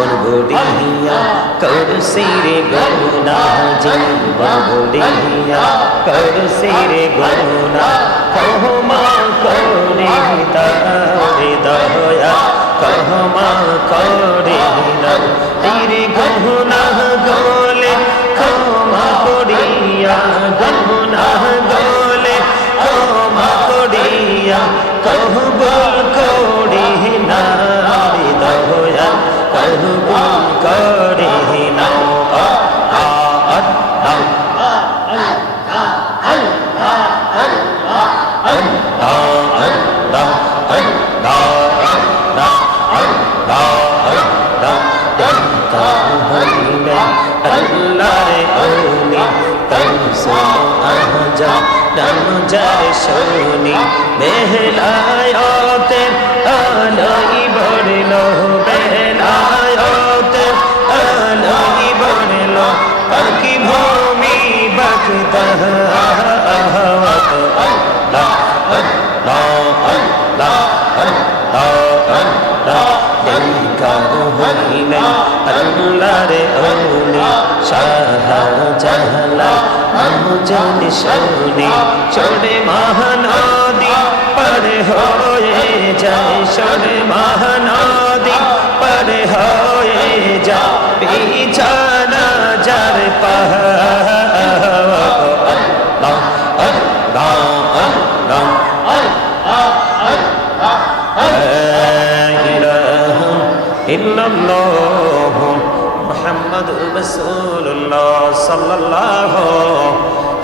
बुड़बुड़िया कर सिरे गुनाह जीवन बुड़िया कर सिरे गुनाह कहमा करे तारे दया कहमा करे तेरे गुनाह गोले क्षमा करिया गुनाह गोले क्षमा करिया कहबूल करी ना दया कहबूल करी ना शोनी बेहलायोते आलोई बरलो बेहलायोते आलोई बरलो पकी भूमि बकता आहवत अल्लाह अल्लाह अल्लाह अल्लाह दिल का होइने अल्लाह रे ओनी शाह जहला मुझे शोनी छोड़े महानदी पर होए जाए छोड़े महानदी पर होए जा पीछा न जर मुहम्मदुर रसूलुल्लाह सल्लल्लाहु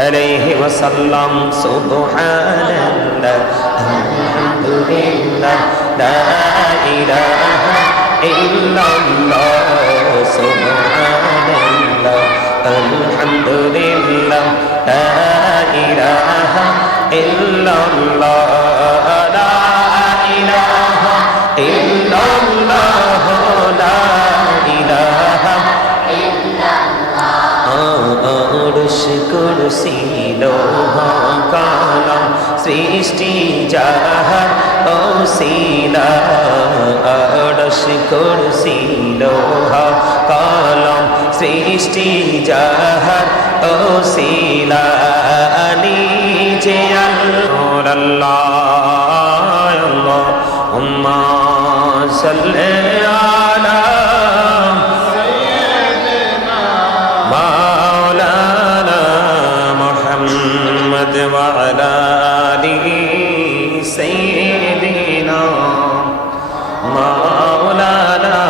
अलैहि वसल्लम सुब्हानल्लाह अल्हम्दुलिल्लाह ला इलाहा इल्लल्लाह सुब्हानल्लाह अल्हम्दुलिल्लाह ला इलाहा इल्लल्लाह ला इलाहा इल्लल्लाह ला इलाहा अरुश कुर्सी लोहा कालम सृष्टि जाहर ओसीला अरुश कुर्सी लोहा कालम सृष्टि जाहर ओसीला नीचे अल्लाह अल्लाहुम्मा सल्ले अला وعلى آله سيدنا مولانا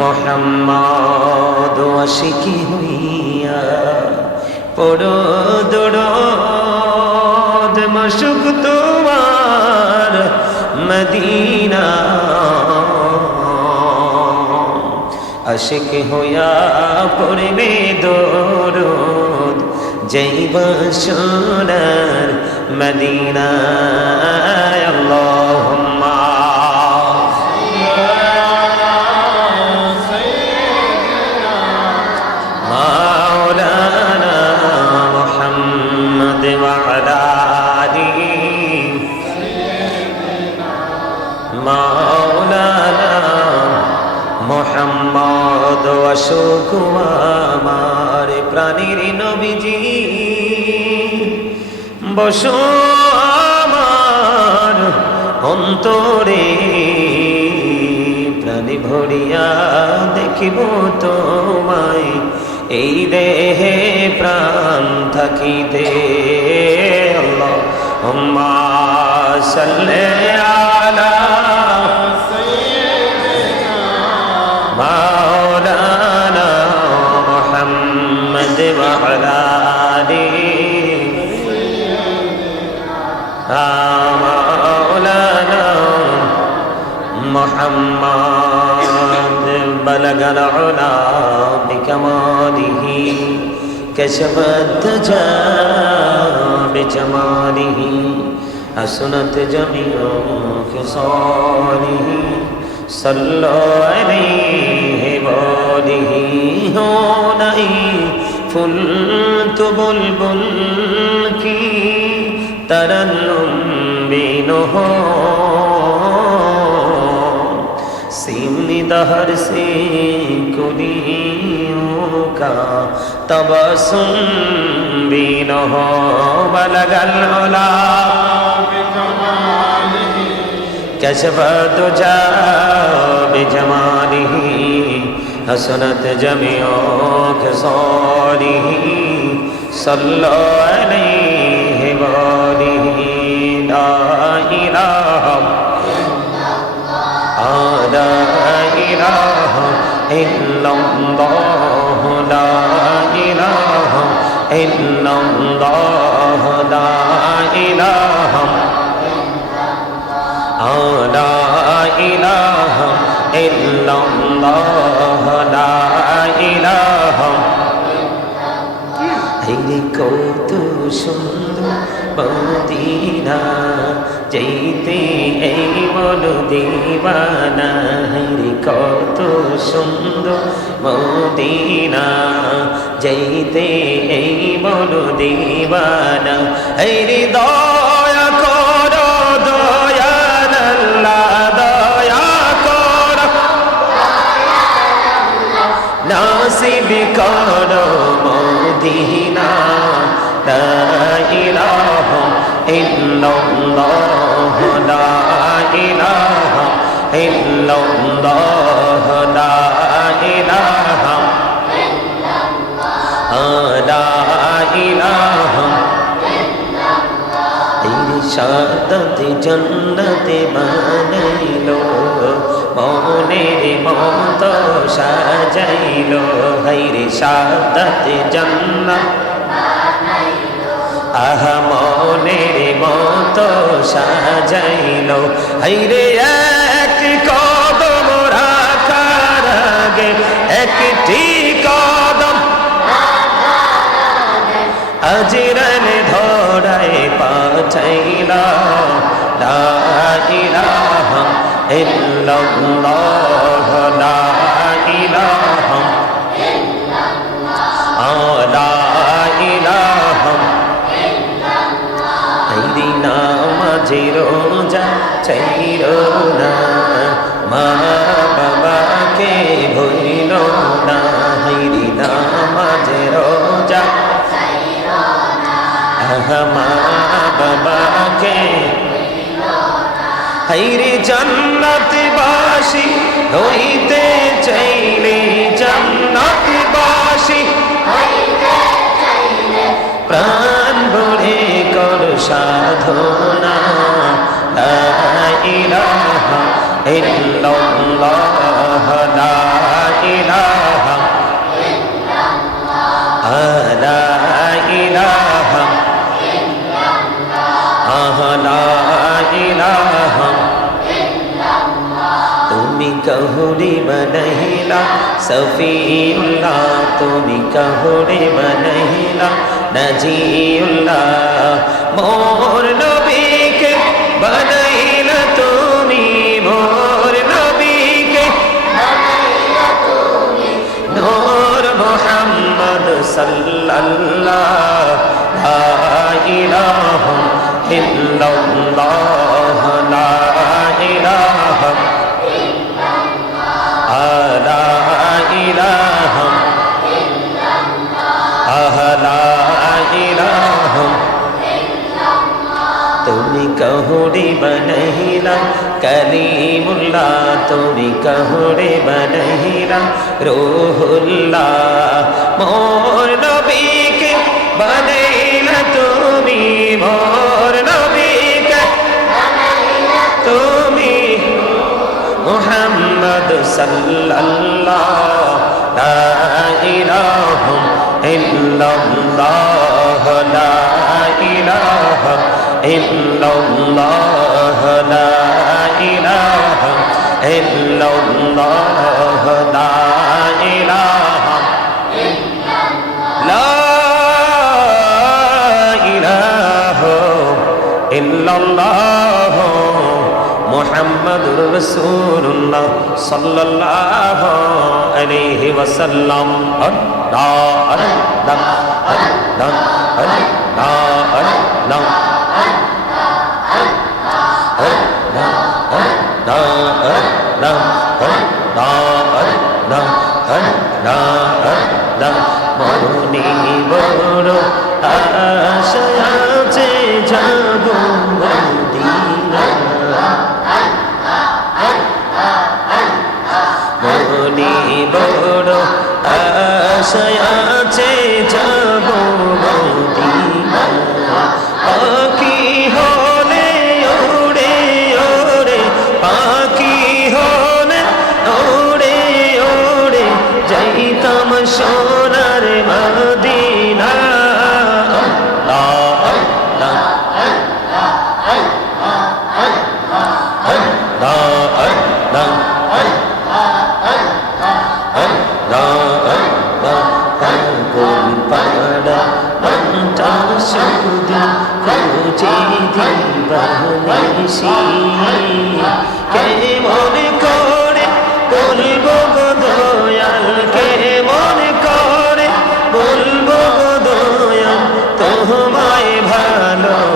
محمد आशिकी हुइया पड़ो दरोद मशक तुम्हार मदीना आशिक होया पड़बे दरोद जैबा सोनार मदीना अल्लाहुम्मा मौलाना मुहम्मद व अला आलिहि मौलाना मुहम्मद व शुकुमार प्राणीर नबीजी बसो आमार अंतरे प्राणी भरिया देखिब तोमाय এই দেহে প্রাণ থাকিতে আল্লাহুম্মা সাল্লি আলা মাওলানা মুহাম্মদ ওয়া আলা আলিহি মাওলানা মুহাম্মদ বলগল উলা বিকামালিহি কশফত দুজা বিজমালিহি حسنت جميع خصاله صلوا عليه وآله हो नहीं फुलत बुलबुल की तरन्नुम बिन हो सिमनी दहर से कुलियों का तबस्सुम भी न हो बलगल उला कशफ दुजा बिजमालिही हसनत जमीओ खसालिही सल्लल्लाहु अलैहि वालिही ला इलाहा لا إله إلا الله لا إله إلا الله لا إله لا إله إلا الله لا إله হেরি কত সুন্দর মদিনা যেতে এই বল দিবানা হেরি কত সুন্দর মদিনা যেতে এই বল দিবানা হেরি দয়া করো দয়াল আল্লাহ দয়া করো নাসিব করো মদিনা লা ইলাহা ইল্লাল্লাহ লা ইলাহা ইল্লাল্লাহ লা ইলাহা লা ইলাহা ইরশাদতে জান্নাতে বানাইলো মনের মত সাজাইলো হাইরে শাহাদাতে জান্নাত আহা মনের মত সাজাইলো হাইরে এক কদম রাখার আগে একটি কদম আজরান ধরায় পাঠাইলা লা ইলাহা ইল্লাল্লাহ লা ইলাহা লা ইলাহা হাইরে নামাজে রোজা চাইরো না মা বাবাকে ভুলিল না হাইরে নামাজে রোজা মা বাবাকে হাইরে জান্নাতবাসী হইতে চাইলে জান্নাতবাসী প্রাণ ভরে কর সাধনা লা ইলাহা ইল্লাল্লাহ লা ইলাহা লা ইলাহা লা ইলাহা তুমি কহুরে বনহিলা সফিউল্লাহ তুমি কহুরে বনহিলা নজিউল্লাহ মোর নবীকে বনহিলা তুমি মোর নবীকে বনহিলা তুমি নূর মুহাম্মদ সাল্লাল্লাহু লা ইলাহা ইল্লাল্লাহ লা ইলাহা লা ইলাহা লা ইলাহা তুমি কহুরে বনহিলা কলিমুল্লাহ তুমি কহুরে বনহিলা রূহুল্লাহ মোর নবীকে বনহিলা তুমি মোর নবীকে বনহিলা তুমি মুহাম্মদ সাল্লাল্লাহু লা ইলাহা ইল্লাল্লাহ লা ইলাহা ইল্লাল্লাহ লা ইলাহা ইল্লাল্লাহ লা ইলাহা লা ইলাহা ইল্লাল্লাহ মুহাম্মাদুর রাসূলুল্লাহ সাল্লাল্লাহু আলাইহি ওয়াসাল্লাম আল্লাহ আল্লাহ আল্লাহ আল্লাহ আল্লাহ Allah মনে বড় আশা আছে যাব মদিনা মনে বড় আশা আছে যাব মদিনা পাখি হলে ওড়ে ওড়ে পাখি হলে ওড়ে ওড়ে যাইতাম সোনার মদিনা কেমন করে বলবো গো দয়াল কেমন করে বলবো গো দয়াল তোমায় ভালোবাসি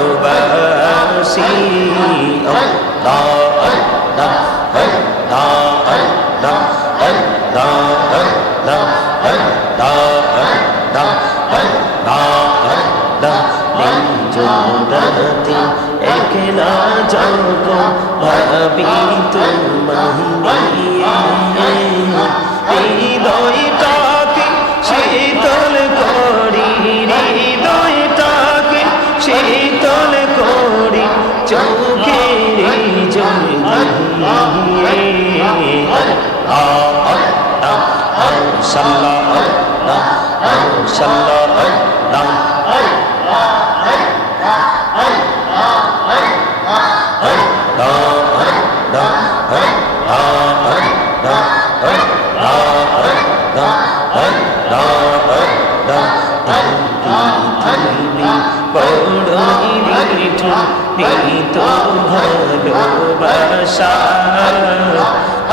একলা যাব ভাবি তোমায় হৃদয়টাকে শীতল করি হৃদয়টাকে শীতল করি চোখের তো ভালোবাসা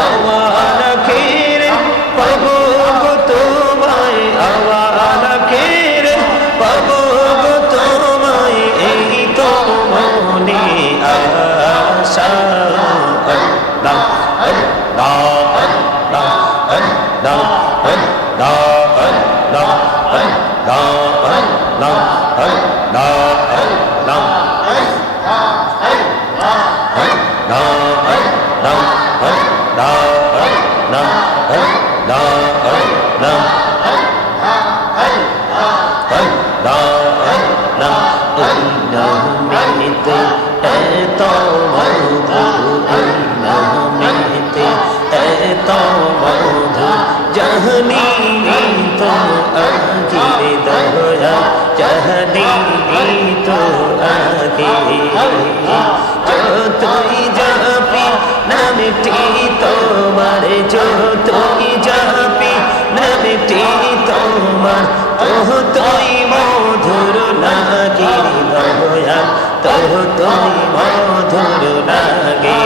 আওয়াজ খেরে পাবো গো তোমায় আওয়াজ খেরে পাবো গো তোমায় এই তো মনে আশা যতই যাপি নামটি তোমার যতই যাপি নামটি তোমার ততই মধুর লাগে দয়াল ততই মধুর লাগে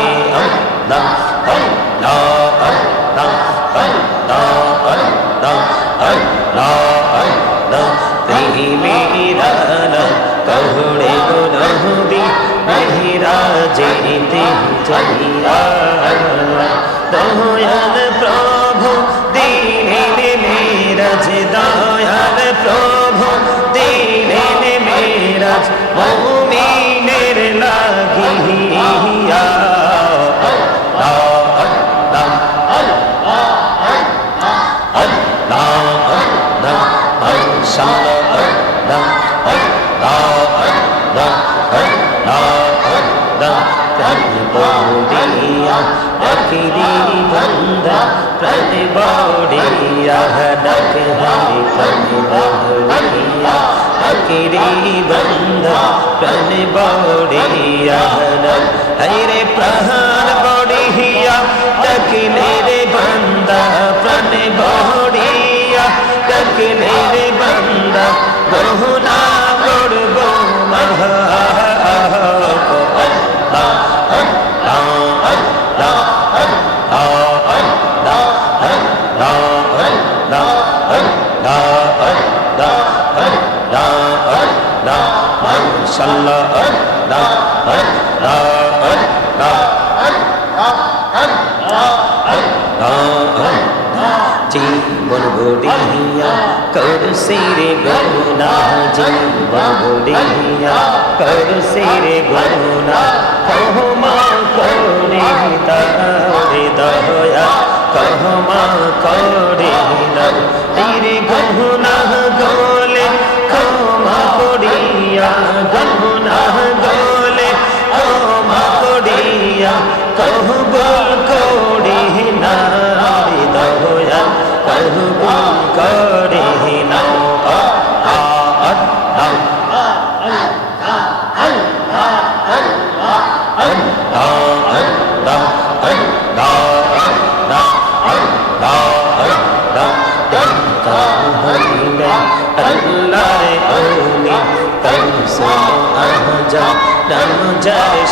कहड़े गुनहदी मेहरा जेते चलिया दयाल प्रभु दीने मेरज दयाल प्रभु दीने मेरज मुमिनेर লাগিয়া आखिरी बंदा प्रण बौड़िया डक हरि प्रण बौड़िया आखिरी बंदा प्रण बौड़िया हरे प्राण बौड़िया डक रे बंदा प्रण बौड़िया डक रे बंदा गहुना गड़बो महा Allah জীবন গড়িয়া করছি রে গুনাহ জীবন গড়িয়া করছি রে গুনাহ ক্ষমা করে দাও রে দয়া ক্ষমা করে দাও রে গুনাহ গলে ক্ষমা করিয়া গুনাহ গলে ক্ষমা করিয়া কবুল করে না রে দয়া কবুল করে না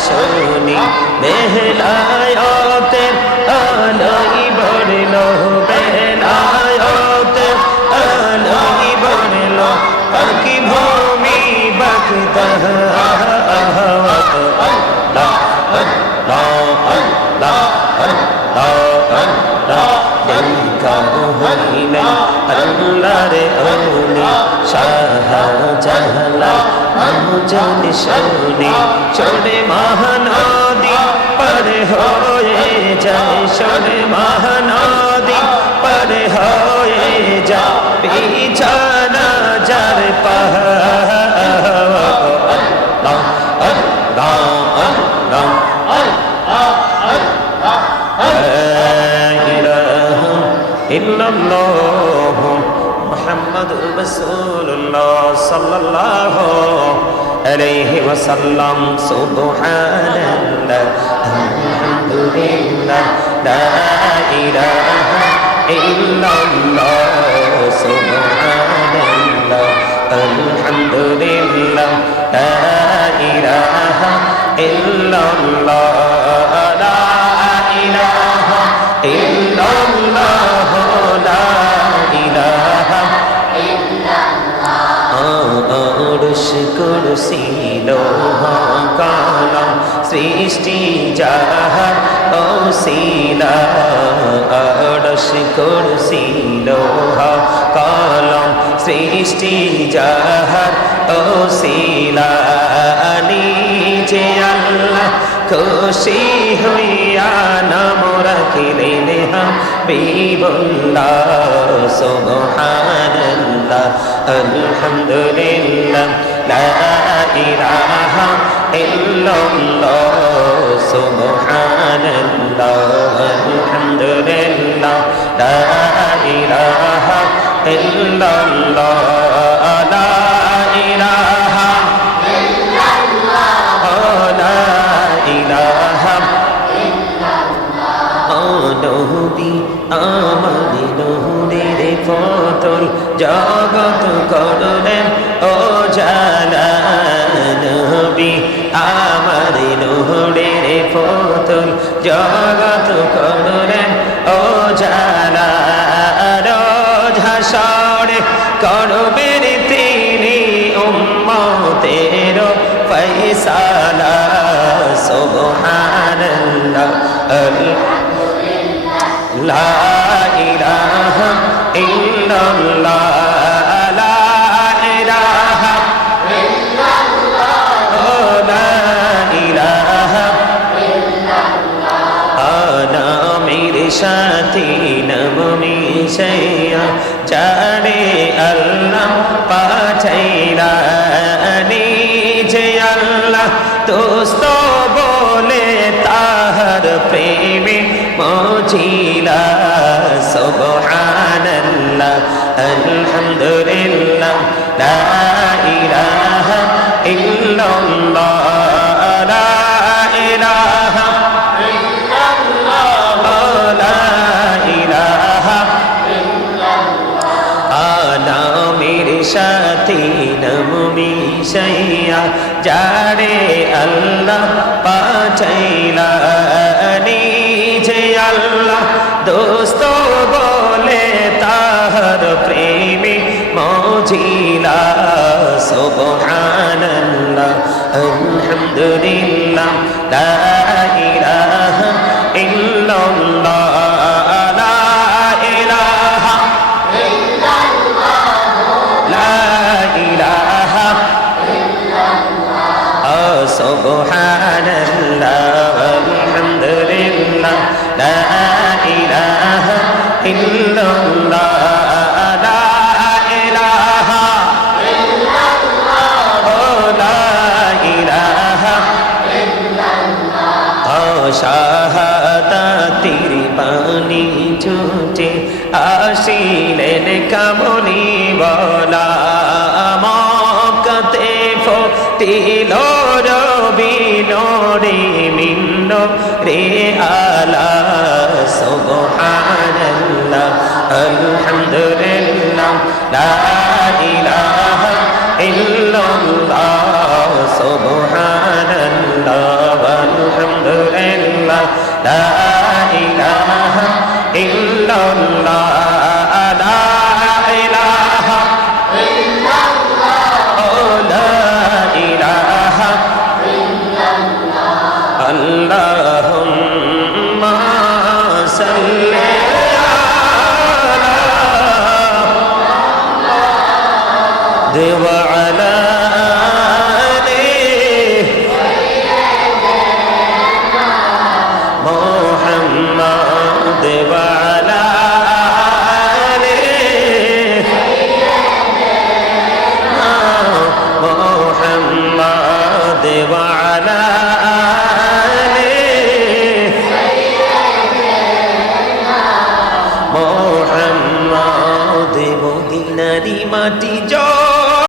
শুনি বেলায়তের আলোই বড়ল বেলায়তের আলোই বড়ল পাখি ভূমি বাগদা আল্লাহরে ওলি শাহজালাল আমজাদ শুনি চলে মহানদী পার হয়ে যায় চলে মহানদী পার হয়ে যায় বিছানা যার ইল্লাল্লাহ মুহাম্মাদুর রাসূলুল্লাহ সাল্লাল্লাহু আলাইহি ওয়াসাল্লাম সুবহানাল্লাহ আলহামদুলিল্লাহ লা ইলাহা ইল্লাল্লাহ সুবহানাল্লাহ আলহামদুলিল্লাহ লা ইলাহা ইল্লাল্লাহ লা ইলাহা ইল্লাল্লাহ লা ইলাহা আরশ কুরসি লৌহ কলম সৃষ্টি যাহার ওসিলা আরশ কুরসি লৌহ কলম সৃষ্টি যাহার ওসিলা নিজে আল্লাহ খুশি হইয়া নাম রাখিলেন হাবিবুল্লাহ সুবহানাল্লাহ আলহামদুলিল্লাহ লা ইলাহা ইল্লাল্লাহ সুবহানাল্লাহ আলহামদুলিল্লাহ লা ইলাহা ইল্লাল্লাহ লা ইলাহা নবী আমার নূরের ফতল জগত করলেন ও জালা নবী আমার নূরের ফতল জগত করলেন ও জালা রোজ হাসরে করবেন তিনি উম্মতের ফয়সালা সুবহানাল্লাহ লা ইলাহা ইল্লাল্লাহ লা ইলাহা ইল্লাল্লাহ লা ইলাহা ইল্লাল্লাহ নামের সাথে নাম মিশাইয়া জানে আল্লাহ পাঠাইলা নিজে আল্লাহ দোস্ত বলে তাহার প্রেমে মজিলা সুবহানাল্লাহ আলহামদুলিল্লাহ লা ইলাহা ইল্লাল্লাহ লা ইলাহা ইল্লাল্লাহ লা ইলাহা ইল্লাল্লাহ নামের সাথে নাম মিশাইয়া যারে আল্লাহ পাঠাইলা নিজে আল্লাহ দোস্ত বলে তাহার প্রেমে মজিলা সুবহানাল্লাহ আলহামদুলিল্লাহ লা ইলাহা ইল্লাল্লাহ লা ইলাহা ইল্লাল্লাহ লা ইলাহা ইল্লাল্লাহ লা ইলাহা ইল্লাল্লাহ শাহাদাতের বাণী ছুটে আসিলেন কামনি বলা মক্কাতে ফুটিল রবি নূরে মিন্ন রে আলা সুবহানাল্লাহ আলহামদুলিল্লাহ লা ইলাহা ইল্লাল্লাহ সুবহানাল্লাহ আলহামদুলিল্লাহ লা ইলাহা ইল্লাল্লাহ লা ইলাহা ইল্লাল্লাহ আল্লাহুম্মা সাল্লি